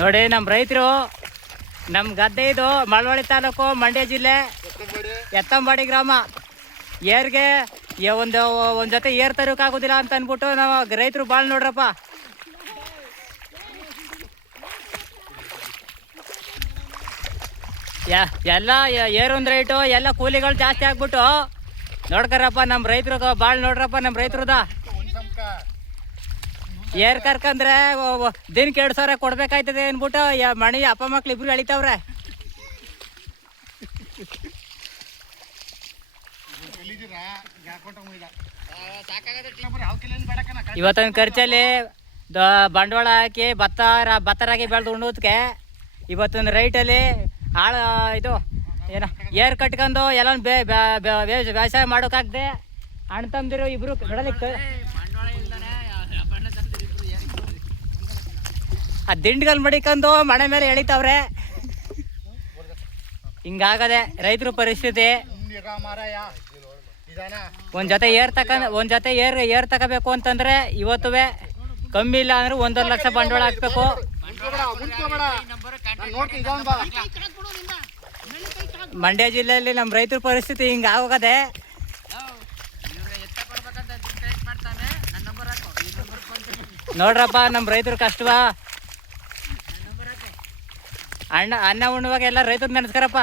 ನೋಡಿ ನಮ್ಮ ರೈತರು ನಮ್ಮ ಗದ್ದೆ ಇದು ಮಳವಳ್ಳಿ ತಾಲೂಕು ಮಂಡ್ಯ ಜಿಲ್ಲೆ ಎತ್ತಂಬಾಡಿ ಗ್ರಾಮ. ಏರ್ಗೆ ಒಂದು ಜೊತೆ ಏರ್ ತರೋಕ್ಕಾಗೋದಿಲ್ಲ ಅಂತ ಅಂದ್ಬಿಟ್ಟು ನಾವು ರೈತರು ಭಾಳ ನೋಡ್ರಪ್ಪ. ಎಲ್ಲ ಏರೊಂದು ರೈಟು ಎಲ್ಲ ಕೂಲಿಗಳು ಜಾಸ್ತಿ ಆಗ್ಬಿಟ್ಟು ನೋಡ್ಕರಪ್ಪ ನಮ್ಮ ರೈತರು ಭಾಳ ನೋಡ್ರಪ್ಪ. ನಮ್ಮ ರೈತರದ ಏರ್ ಕರ್ಕಂದ್ರೆ ದಿನಕ್ಕೆ 2,000 ಕೊಡ್ಬೇಕಾಯ್ತದೆ ಅಂದ್ಬಿಟ್ಟು ಮಣಿ ಅಪ್ಪ ಮಕ್ಳು ಇಬ್ರು ಎಳಿತಾವ್ರೆ. ಇವತ್ತೊಂದು ಖರ್ಚಲ್ಲಿ ಬಂಡವಾಳ ಹಾಕಿ ಭತ್ತ ರಾಗಿ ಬೆಳೆದು ಉಣ್ಣೋದಕ್ಕೆ ಇವತ್ತೊಂದು ರೈಟಲ್ಲಿ ಇದು ಏನ ಏರ್ ಕಟ್ಕೊಂಡು ಎಲ್ಲ ವ್ಯವಸಾಯ ಮಾಡೋಕ್ಕಾಗ್ದೆ. ಅಣ್ಣ ತಮ್ಮದಿರು ಇಬ್ರು ನೋಡಲಿಕ್ಕೆ ಆ ದಿಂಡ್ಗಲ್ ಮಡಿಕೊಂಡು ಮನೆ ಮೇಲೆ ಎಳಿತಾವ್ರೆ. ಹಿಂಗಾಗದೆ ರೈತರ ಪರಿಸ್ಥಿತಿ. ಒಂದ್ ಜೊತೆ ಏರ್ ತಗೋಬೇಕು ಅಂತಂದ್ರೆ ಇವತ್ತುವೆ ಕಮ್ಮಿ ಇಲ್ಲ ಅಂದ್ರೆ 1.5 ಲಕ್ಷ ಬಂಡವಾಳ ಹಾಕ್ಬೇಕು. ಮಂಡ್ಯ ಜಿಲ್ಲೆಯಲ್ಲಿ ನಮ್ಮ ರೈತರ ಪರಿಸ್ಥಿತಿ ಹಿಂಗಾಗದೆ. ನೋಡ್ರಪ್ಪ ನಮ್ಮ ರೈತರ ಕಷ್ಟವಾ. ಅನ್ನ ಉಣ್ಣುವಾಗ ಎಲ್ಲ ರೈತರು ನೆನೆಸ್ಕರಪ್ಪ.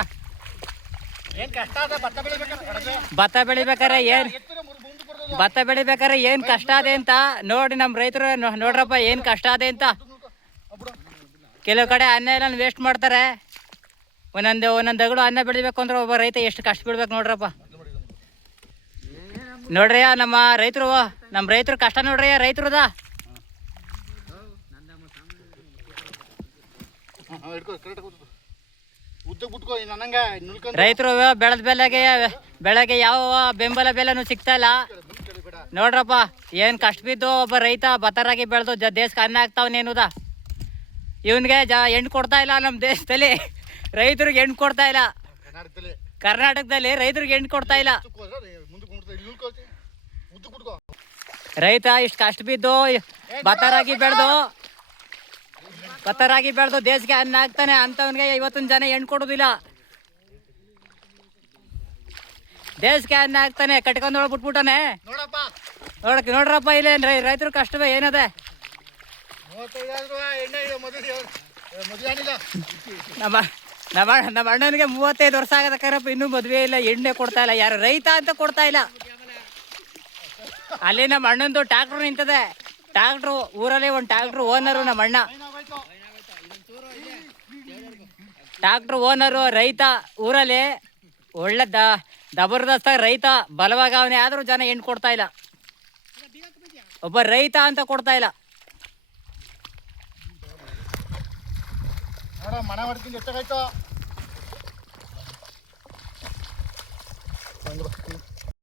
ಭತ್ತ ಬೆಳಿಬೇಕಾರೆ ಏನ್ ಕಷ್ಟ ಅದೇ ಅಂತ ನೋಡಿ ನಮ್ಮ ರೈತರು ನೋಡ್ರಪ್ಪ ಏನ್ ಕಷ್ಟ ಅದೇ ಅಂತ. ಕೆಲವು ಕಡೆ ಅನ್ನ ಎಲ್ಲ ವೇಸ್ಟ್ ಮಾಡ್ತಾರೆ. ಒಂದೊಂದು ದಗಡು ಅನ್ನ ಬೆಳಿಬೇಕು ಅಂದ್ರೆ ಒಬ್ಬ ರೈತ ಎಷ್ಟು ಕಷ್ಟ ಬಿಡ್ಬೇಕು ನೋಡ್ರಪ್ಪ. ನೋಡ್ರಿ ನಮ್ಮ ರೈತರು ಕಷ್ಟ ನೋಡ್ರಿ ರೈತರದ. ರೈತರು ಬೆಳೆಗೆ ಯಾವ ಬೆಂಬಲ ಬೆಲೆನೂ ಸಿಗ್ತಾ ಇಲ್ಲ ನೋಡ್ರಪ್ಪ. ಏನ್ ಕಷ್ಟ ಬಿದ್ದು ಒಬ್ಬ ರೈತ ಭತ್ತರಾಗಿ ಬೆಳೆದು ದೇಶಕ್ಕೆ ಅನ್ನ ಆಗ್ತಾವನೇನುದ. ಇವನ್ಗೆ ಹೆಣ್ಣು ಕೊಡ್ತಾ ಇಲ್ಲ ನಮ್ಮ ದೇಶದಲ್ಲಿ. ರೈತರಿಗೆ ಹೆಣ್ಣು ಕೊಡ್ತಾ ಇಲ್ಲ. ಕರ್ನಾಟಕದಲ್ಲಿ ರೈತರಿಗೆ ಹೆಣ್ಣು ಕೊಡ್ತಾ ಇಲ್ಲ. ರೈತ ಇಷ್ಟು ಕಷ್ಟ ಬಿದ್ದು ಭತ್ತರಾಗಿ ಬೆಳೆದು ದೇಶಕ್ಕೆ ಅನ್ನ ಆಗ್ತಾನೆ ಅಂತವನ್ಗೆ ಇವತ್ತಿನ ಜನ ಹೆಣ್ಣು ಕೊಡೋದಿಲ್ಲ. ದೇಶಕ್ಕೆ ಅನ್ನ ಆಗ್ತಾನೆ ಕಟ್ಕೊಂಡ್ ಬಿಟ್ಬಿಟ್ಟಾನೆ. ನೋಡ್ರಪ್ಪ ಇಲ್ಲಿ ರೈತರ ಕಷ್ಟವೇ ಏನದೆ. ನಮ್ಮ ಅಣ್ಣನಿಗೆ 35 ವರ್ಷ ಆಗದಕ್ಕಾರಪ್ಪ ಇನ್ನೂ ಮದುವೆ ಇಲ್ಲ, ಎಣ್ಣೆ ಕೊಡ್ತಾ ಇಲ್ಲ. ಯಾರು ರೈತ ಅಂತ ಕೊಡ್ತಾ ಇಲ್ಲ. ಅಲ್ಲಿ ನಮ್ಮ ಅಣ್ಣಂದು ಟ್ಯಾಕ್ಟ್ರು ನಿಂತದೆ. ಊರಲ್ಲಿ ಒಂದು ಟ್ಯಾಕ್ಟ್ರು ಓನರು ನಮ್ಮ ಅಣ್ಣ. ಟ್ಯಾಕ್ಟ್ರು ಓನರು ರೈತ. ಊರಲ್ಲಿ ಒಳ್ಳೆ ಜಬರ್ದಸ್ತ ರೈತ ಬಲವಾಗ ಅವನೇ. ಆದರೂ ಜನ ಹೆಣ್ಣು ಕೊಡ್ತಾ ಇಲ್ಲ. ಒಬ್ಬ ರೈತ ಅಂತ ಕೊಡ್ತಾ ಇಲ್ಲ. ಮನೆ ಮಾಡ್ತೀನಿ ಎಷ್ಟಾಯ್ತು